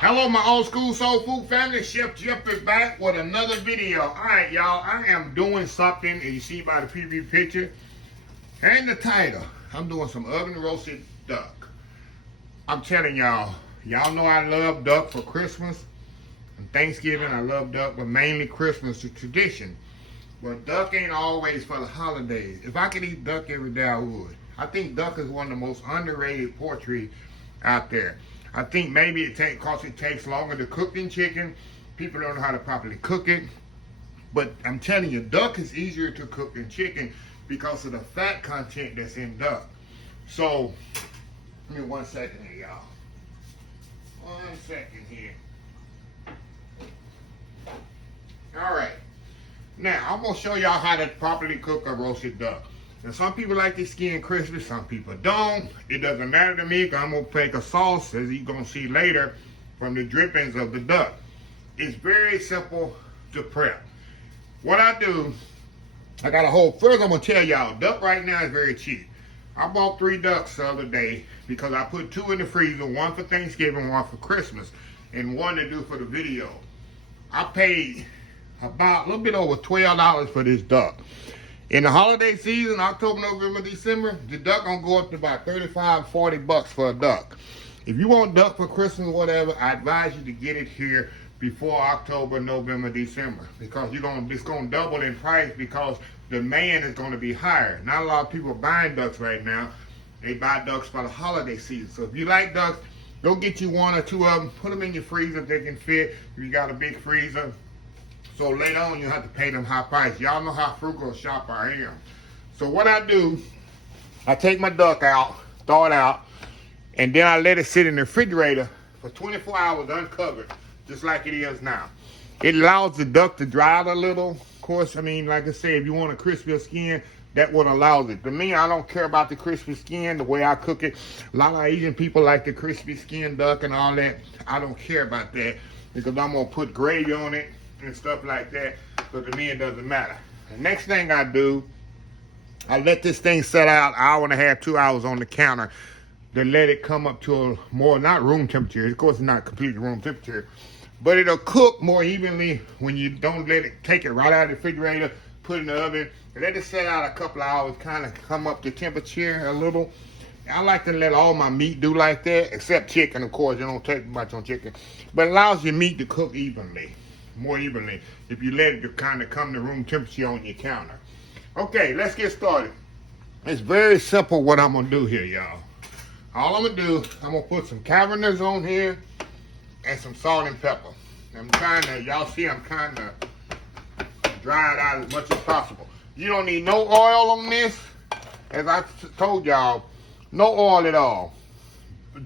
Hello, my old school soul food family. Chef Jeff is back with another video. All right, y'all. I am doing something, and you see by the preview picture and the title. I'm doing some oven roasted duck. I'm telling y'all, y'all know I love duck for Christmas and Thanksgiving. I love duck, but mainly Christmas is tradition. But duck ain't always for the holidays. If I could eat duck every day, I would. I think duck is one of the most underrated poultry out there. I think maybe because it takes longer to cook than chicken. People don't know how to properly cook it. But I'm telling you, duck is easier to cook than chicken because of the fat content that's in duck. So, give me 1 second here, y'all. 1 second here. All right. Now, I'm going to show y'all how to properly cook a roasted duck. And some people like the skin crispy, some people don't. It doesn't matter to me because I'm going to make a sauce, as you're going to see later, from the drippings of the duck. It's very simple to prep. What I do, I got a whole, first I'm going to tell y'all, duck right now is very cheap. I bought 3 ducks the other day because I put 2 in the freezer, 1 for Thanksgiving, 1 for Christmas, and 1 to do for the video. I paid about a little bit over $12 for this duck. In the holiday season, October, November, December, the duck gonna go up to about 35, 40 bucks for a duck. If you want duck for Christmas or whatever, I advise you to get it here before October, November, December, because it's gonna double in price because demand is gonna be higher. Not a lot of people buying ducks right now. They buy ducks for the holiday season. So if you like ducks, go get you 1 or 2 of them, put them in your freezer if they can fit. If you got a big freezer. So later on, you have to pay them high price. Y'all know how frugal a shopper I am. So what I do, I take my duck out, thaw it out, and then I let it sit in the refrigerator for 24 hours uncovered, just like it is now. It allows the duck to dry out a little. Of course, I mean, like I said, if you want a crispier skin, that what allows it. To me, I don't care about the crispy skin, the way I cook it. A lot of Asian people like the crispy skin duck and all that. I don't care about that because I'm going to put gravy on it and stuff like that, so to me it doesn't matter. The next thing I do, I let this thing set out 1.5 to 2 hours on the counter to let it come up to a more, not room temperature, of course it's not completely room temperature, but it'll cook more evenly when you don't let it, take it right out of the refrigerator, put it in the oven, let it set out a couple of hours, kind of come up to temperature a little. I like to let all my meat do like that, except chicken, of course. It don't take much on chicken, but it allows your meat to cook evenly. More evenly if you let it to kind of come to room temperature on your counter. Okay, let's get started. It's very simple what I'm gonna do here, y'all. All I'm gonna do, I'm gonna put some cavernous on here and some salt and pepper. I'm trying to, y'all see I'm trying to dry it out as much as possible. You don't need no oil on this. As I told y'all, no oil at all.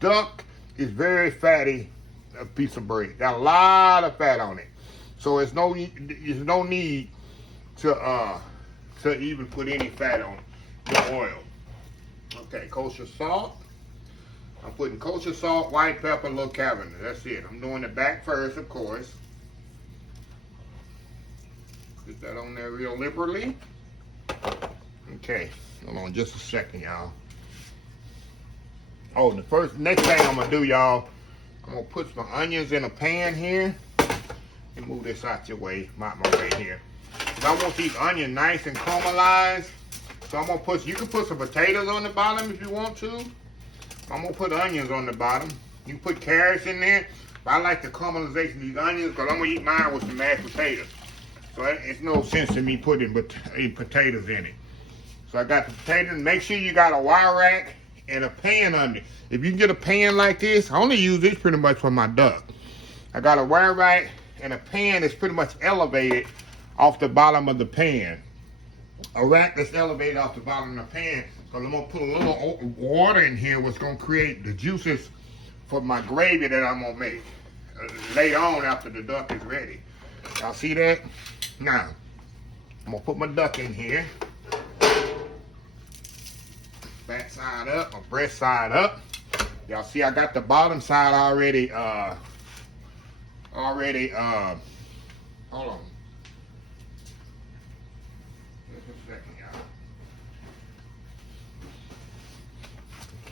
Duck is very fatty, a piece of bread. Got a lot of fat on it. So there's no need to even put any fat on the oil. Okay, kosher salt. I'm putting kosher salt, white pepper, little cavernous. That's it. I'm doing the back first, of course. Put that on there real liberally. Okay, hold on just a second, y'all. Oh, next thing I'm gonna do, y'all, I'm gonna put some onions in a pan here. And move this out your way, my way here. I want these onions nice and caramelized. So I'm gonna you can put some potatoes on the bottom if you want to. I'm gonna put onions on the bottom. You can put carrots in there. But I like the caramelization of these onions because I'm gonna eat mine with some mashed potatoes. So it's no sense to me putting potatoes in it. So I got the potatoes. Make sure you got a wire rack and a pan under it. If you can get a pan like this, I only use this pretty much for my duck. I got a wire rack and a pan that's pretty much elevated off the bottom of the pan. A rack that's elevated off the bottom of the pan. So I'm gonna put a little water in here, what's gonna create the juices for my gravy that I'm gonna make later on after the duck is ready. Y'all see that? Now, I'm gonna put my duck in here. Back side up, or breast side up. Y'all see I got the bottom side already, hold on. Just a second, y'all.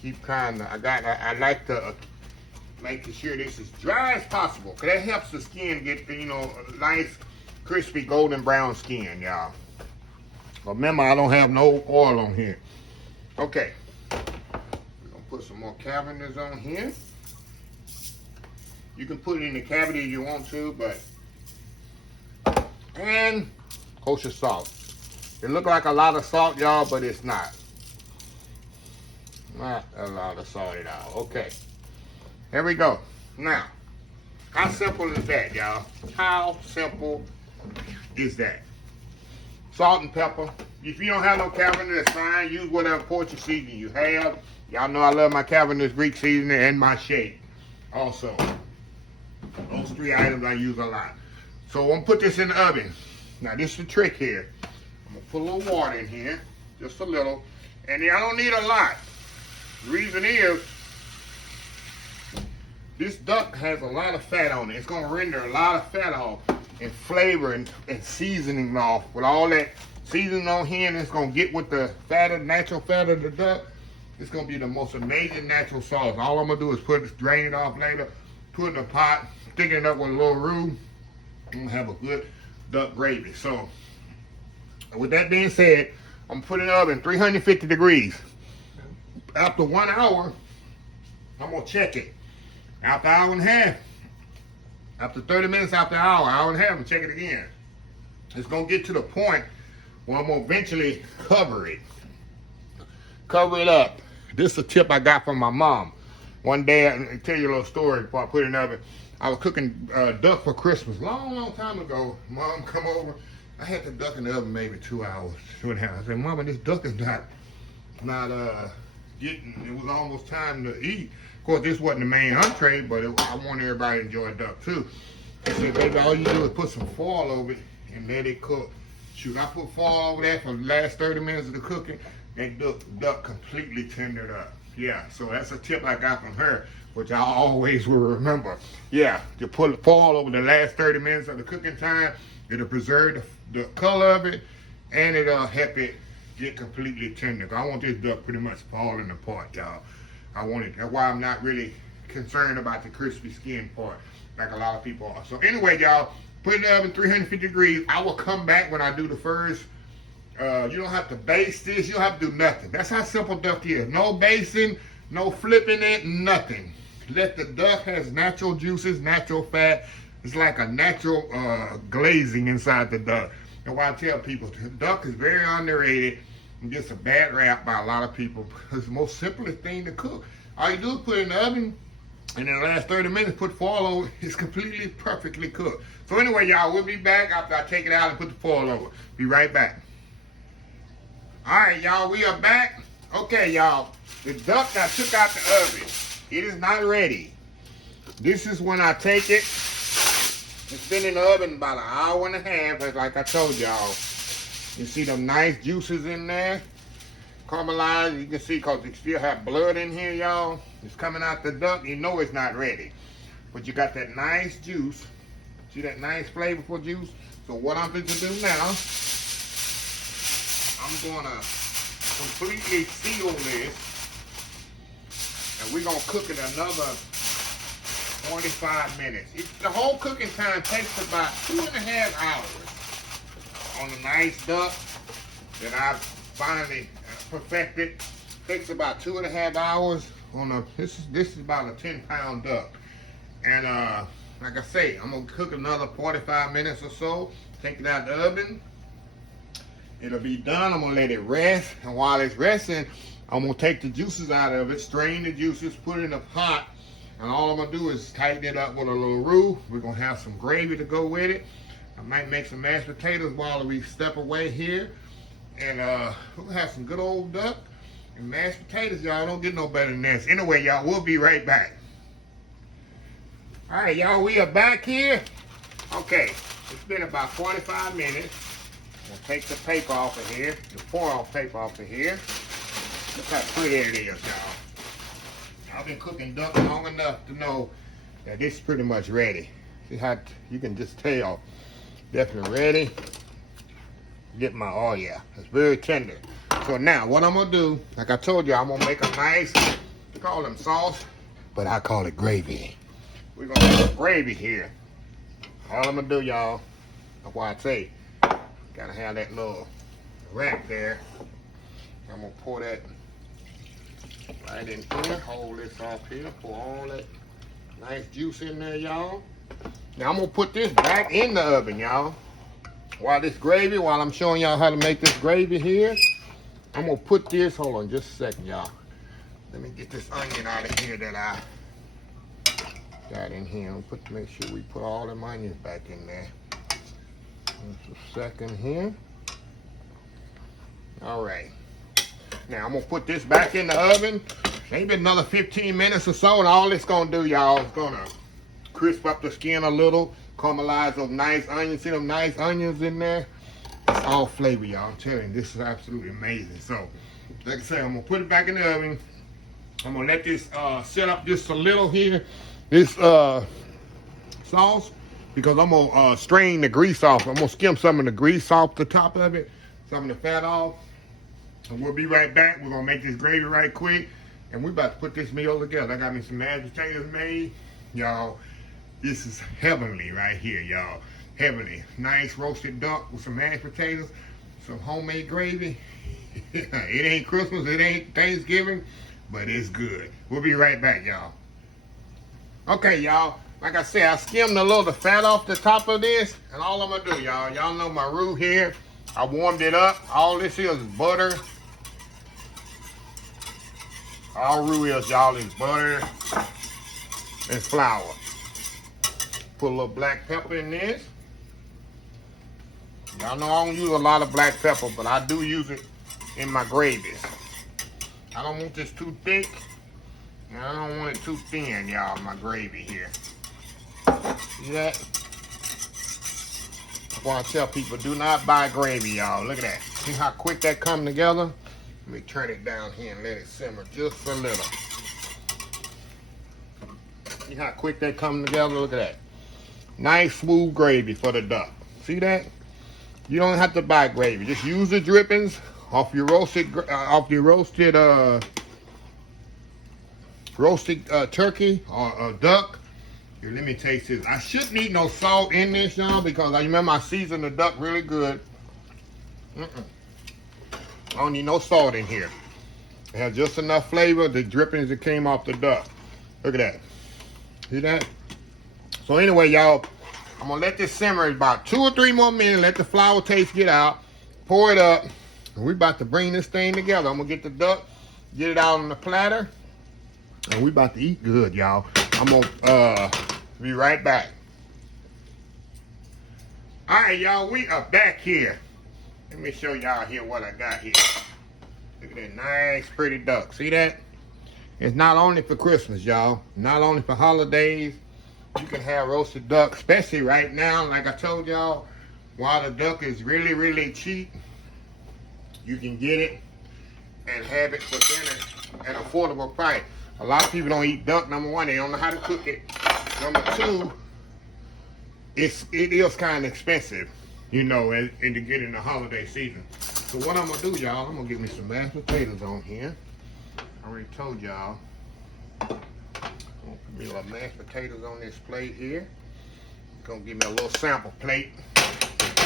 Keep kind of, I like to making sure this is dry as possible, because that helps the skin get, you know, a nice, crispy, golden brown skin, y'all. Remember, I don't have no oil on here. Okay. We're going to put some more cabbages on here. You can put it in the cavity if you want to, but... And kosher salt. It looks like a lot of salt, y'all, but it's not. Not a lot of salt at all. Okay. Here we go. Now, how simple is that, y'all? How simple is that? Salt and pepper. If you don't have no cabinet, that's fine. Use whatever portion seasoning you have. Y'all know I love my cabinet's Greek seasoning and my shake. Also, those 3 items I use a lot. So I'm gonna put this in the oven. Now this is the trick here. I'm gonna put a little water in here, just a little, and I don't need a lot. The reason is, this duck has a lot of fat on it. It's gonna render a lot of fat off and flavor and seasoning off. With all that seasoning on here, and it's gonna get with the natural fat of the duck. It's gonna be the most amazing natural sauce. All I'm gonna do is drain it off later, put it in a pot, thicken it up with a little roux. I'm gonna have a good duck gravy. So, with that being said, I'm gonna put it in the oven 350 degrees. After 1 hour, I'm gonna check it. After an hour and a half, after 30 minutes, after an hour and a half, and check it again. It's gonna get to the point where I'm gonna eventually cover it. Cover it up. This is a tip I got from my mom. One day, I'll tell you a little story before I put it in the oven. I was cooking duck for Christmas, long time ago. Mom come over. I had the duck in the oven maybe 2 hours, 2.5. I said, Mama, this duck is not getting, it was almost time to eat. Of course, this wasn't the main entree, but I want everybody to enjoy duck too. I said, baby, all you do is put some foil over it and let it cook. Shoot, I put foil over that for the last 30 minutes of the cooking, and duck completely tendered up. Yeah, so that's a tip I got from her, which I always will remember. Yeah, to put foil over the last 30 minutes of the cooking time, it'll preserve the color of it, and it'll help it get completely tender. I want this duck pretty much falling apart, y'all. I want it. That's why I'm not really concerned about the crispy skin part, like a lot of people are. So anyway, y'all, put it in the oven 350 degrees. I will come back when I do the first. You don't have to baste this. You don't have to do nothing. That's how simple duck is. No basting, no flipping it, nothing. Let the duck has natural juices, natural fat. It's like a natural glazing inside the duck. And why I tell people, the duck is very underrated and gets a bad rap by a lot of people because it's the most simplest thing to cook. All you do is put it in the oven, and in the last 30 minutes, put foil over it. It's completely, perfectly cooked. So anyway, y'all, we'll be back after I take it out and put the foil over. Be right back. All right, y'all, we are back. Okay, y'all, the duck I took out the oven, it is not ready. This is when I take it. It's been in the oven about an hour and a half, like I told y'all. You see them nice juices in there, caramelized. You can see because it still have blood in here, y'all. It's coming out the duck. You know it's not ready, but you got that nice juice. See that nice flavorful juice? So what I'm going to do now, I'm going to completely seal this, and we're going to cook it another 45 minutes. The whole cooking time takes about 2.5 hours on a nice duck that I've finally perfected. Takes about 2.5 hours on a, this is about a 10-pound duck. And like I say, I'm gonna cook another 45 minutes or so, take it out the oven. It'll be done. I'm gonna let it rest, and while it's resting, I'm gonna take the juices out of it, strain the juices, put it in a pot, and all I'm gonna do is tighten it up with a little roux. We're gonna have some gravy to go with it. I might make some mashed potatoes while we step away here, and we're gonna have some good old duck and mashed potatoes, y'all. Don't get no better than this. Anyway, y'all, we'll be right back. All right, y'all, we are back here. Okay, it's been about 45 minutes. We'll take the paper off of here, the foil paper off of here. Look how pretty it is, y'all. I've been cooking duck long enough to know that this is pretty much ready. See how you can just tell, definitely ready. Get my, oh yeah, it's very tender. So now what I'm gonna do, like I told you, I'm gonna make a nice, we call them sauce. but I call it gravy. We're gonna have gravy here. All I'm gonna do, y'all, that's why I say, gotta have that little rack there. I'm gonna pour that right in here, hold this off here, pour all that nice juice in there, y'all. Now I'm gonna put this back in the oven, y'all. While I'm showing y'all how to make this gravy here, I'm gonna put this, hold on just a second, y'all. Let me get this onion out of here that I got in here. I'm gonna make sure we put all them onions back in there. Just a second here. All right. Now I'm gonna put this back in the oven. Maybe another 15 minutes or so, and all it's gonna do, y'all, is gonna crisp up the skin a little, caramelize those nice onions. See them nice onions in there? It's all flavor, y'all. I'm telling you, this is absolutely amazing. So, like I said, I'm gonna put it back in the oven. I'm gonna let this set up just a little here, this sauce, because I'm gonna strain the grease off. I'm gonna skim some of the grease off the top of it, some of the fat off. And we'll be right back. We're gonna make this gravy right quick, and we're about to put this meal together. I got me some mashed potatoes made, y'all. This is heavenly right here, y'all. Heavenly. Nice roasted duck with some mashed potatoes, some homemade gravy. It ain't Christmas, it ain't Thanksgiving, but it's good. We'll be right back, y'all. Okay, y'all. Like I said, I skimmed a little the fat off the top of this, and all I'm gonna do, y'all know my roux here. I warmed it up. All this is butter. All roux is, y'all, is butter and flour. Put a little black pepper in this. Y'all know I don't use a lot of black pepper, but I do use it in my gravies. I don't want this too thick, and I don't want it too thin, y'all, my gravy here. See that? I want to tell people, do not buy gravy, y'all. Look at that. See how quick that come together? Let me turn it down here and let it simmer just a little. See how quick that come together? Look at that. Nice smooth gravy for the duck. See that? You don't have to buy gravy. Just use the drippings off your roasted turkey or duck. Here, let me taste this. I shouldn't need no salt in this, y'all, because I remember I seasoned the duck really good. I don't need no salt in here. It has just enough flavor, the drippings that came off the duck. Look at that. See that? So anyway, y'all, I'm gonna let this simmer about 2 or 3 more minutes, let the flour taste get out, pour it up, and we're about to bring this thing together. I'm gonna get the duck, get it out on the platter, and we about to eat good, y'all. I'm gonna be right back. All right, y'all, we are back here. Let me show y'all here what I got here. Look at that nice, pretty duck. See that? It's not only for Christmas, y'all. Not only for holidays. You can have roasted duck, especially right now. Like I told y'all, while the duck is really, really cheap, you can get it and have it for dinner at an affordable price. A lot of people don't eat duck. Number one, they don't know how to cook it. Number two, it is kind of expensive, you know, and to get in the holiday season. So what I'm gonna do, y'all, I'm gonna get me some mashed potatoes on here. I already told y'all. I'm gonna put me a little mashed potatoes on this plate here. Gonna give me a little sample plate.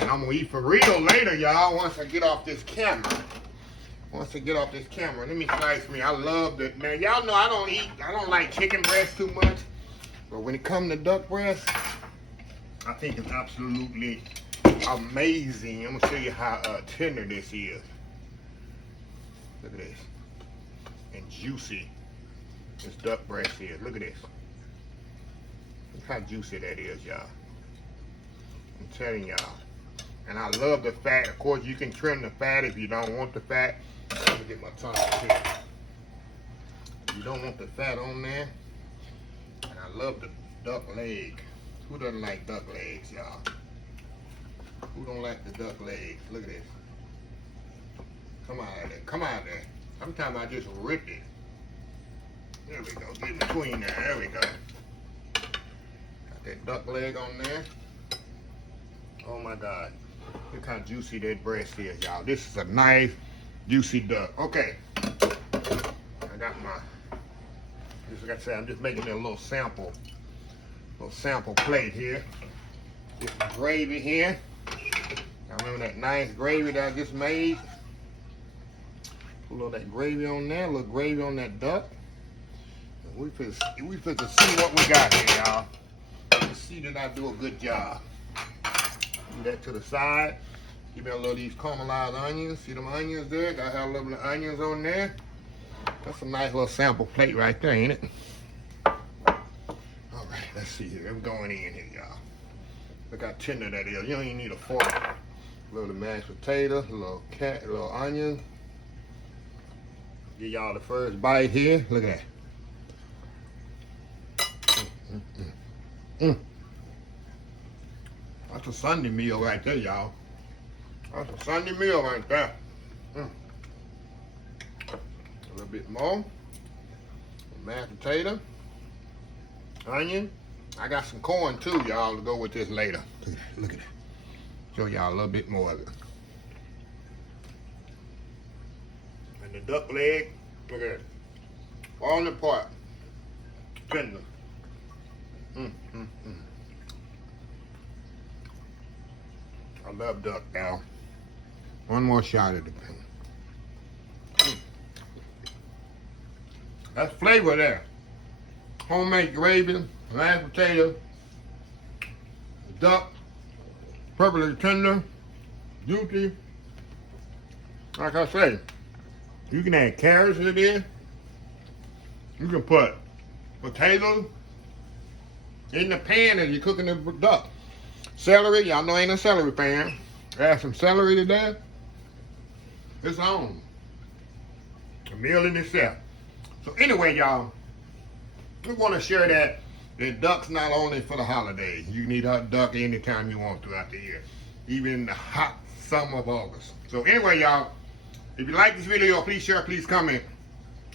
And I'm gonna eat for real later, y'all, once I get off this camera. Once I get off this camera, let me slice me. I love that. Man, y'all know I don't like chicken breast too much. But when it comes to duck breast, I think it's absolutely amazing. I'm gonna show you how tender this is. Look at this. And juicy this duck breast is. Look at this. Look how juicy that is, y'all. I'm telling y'all. And I love the fat. Of course, you can trim the fat if you don't want the fat. Let me get my tongue here. If you don't want the fat on there. And I love the duck leg. Who doesn't like duck legs, y'all? Who don't like the duck legs? Look at this. Come out of there. Come out of there. Sometimes I just rip it. There we go. Get in between there. There we go. Got that duck leg on there. Oh my God. Look how juicy that breast is, y'all. This is a nice, juicy duck. Okay. I got my Just like I said, I'm just making a little sample plate here. Get some gravy here. I remember that nice gravy that I just made. Put a little of that gravy on there, a little gravy on that duck. And we fit to see what we got here, y'all. Let's see that I do a good job. Put that to the side. Give me a little of these caramelized onions. See them onions there? Got to have a little bit of onions on there. That's a nice little sample plate right there, ain't it? All right, let's see here. I'm going in here, y'all. Look how tender that is. You don't even need a fork. A little mashed potato, a little onion. Give y'all the first bite here. Look at that. That's a Sunday meal right there, y'all. That's a Sunday meal right there. A little bit more. Mashed potato. Onion. I got some corn too, y'all, to go with this later. Look at that. Show y'all a little bit more of it. And the duck leg, look at it. Falling apart. Tender. I love duck, y'all. One more shot of the thing. That's flavor there. Homemade gravy, mashed potato, duck, perfectly tender, juicy. Like I say, you can add carrots in there. You can put potatoes in the pan as you're cooking the duck. Celery, y'all know I ain't a celery fan. Add some celery to that. It's on. A meal in itself. So anyway, y'all, we want to share that duck's not only for the holidays. You can eat a duck anytime you want throughout the year, even in the hot summer of August. So anyway, y'all, if you like this video, please share, please comment,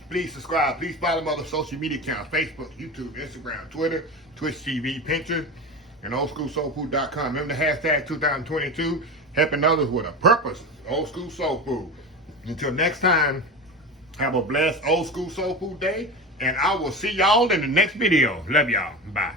please subscribe, please follow my other social media accounts: Facebook, YouTube, Instagram, Twitter, Twitch TV, Pinterest, and oldschoolsoulfood.com. Remember the hashtag 2022, helping others with a purpose. Old School Soul Food. Until next time, have a blessed Old School Soul Food day, and I will see y'all in the next video. Love y'all. Bye.